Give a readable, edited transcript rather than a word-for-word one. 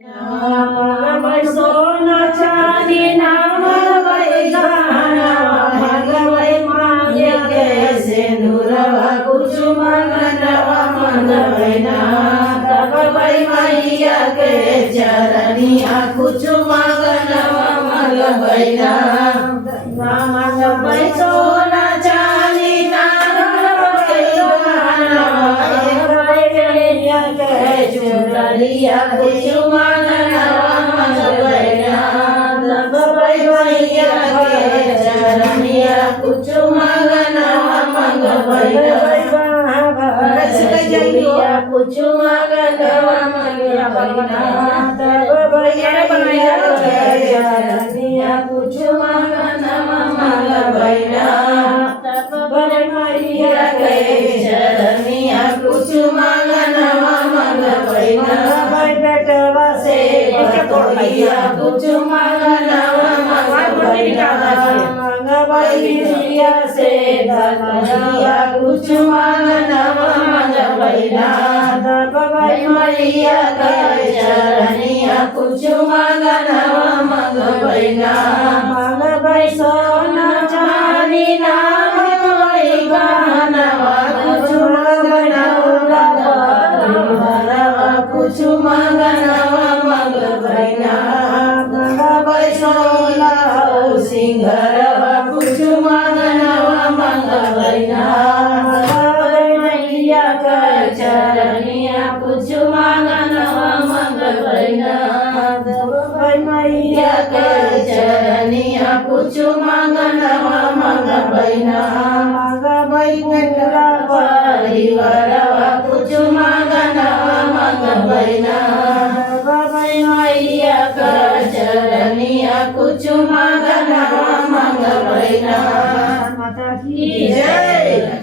नामय सोना चांदी नामय गहना भगवै मांगे के सिंदूरवा कुसुम गनवा मंगवै ना तबवै मैया के चरनिया कुसुम गनवा मंगवै ना नामय सोना चांदी नामय गहना भगवै मैया के चरनिया कुसुम कुसुम गनवा मंगवै ना तबवै मैया के चरनिया कुसुम गनवा मंगवै ना तबवै मैया के चरनिया कुसुम गनवा मंगवै ना बेटवा से बतोइया कुसुम गनवा मंगवै ना मैया से बतोइया कुसुम गनवा मंगवै ना तबवै मैया के चरनिया कुसुम गनवा मंगवै ना मंगवै सोना चांदी नामय गहनवा कुसुम गनवा कुसुम गनवा मंगवै ना मंगवै सोना सिंगरवा कुसुम गनवा मंगवै ना मैया के चरनिया कुसुम गनवा मंगवै ना मैया के चरनिया कुसुम गनवा मंगवै ना मंगवै पूरा परिवारवा कुसुम गनवा मंगवै ना मैया के चरनिया कुसुम गनवा मंगवै ना माता की जय।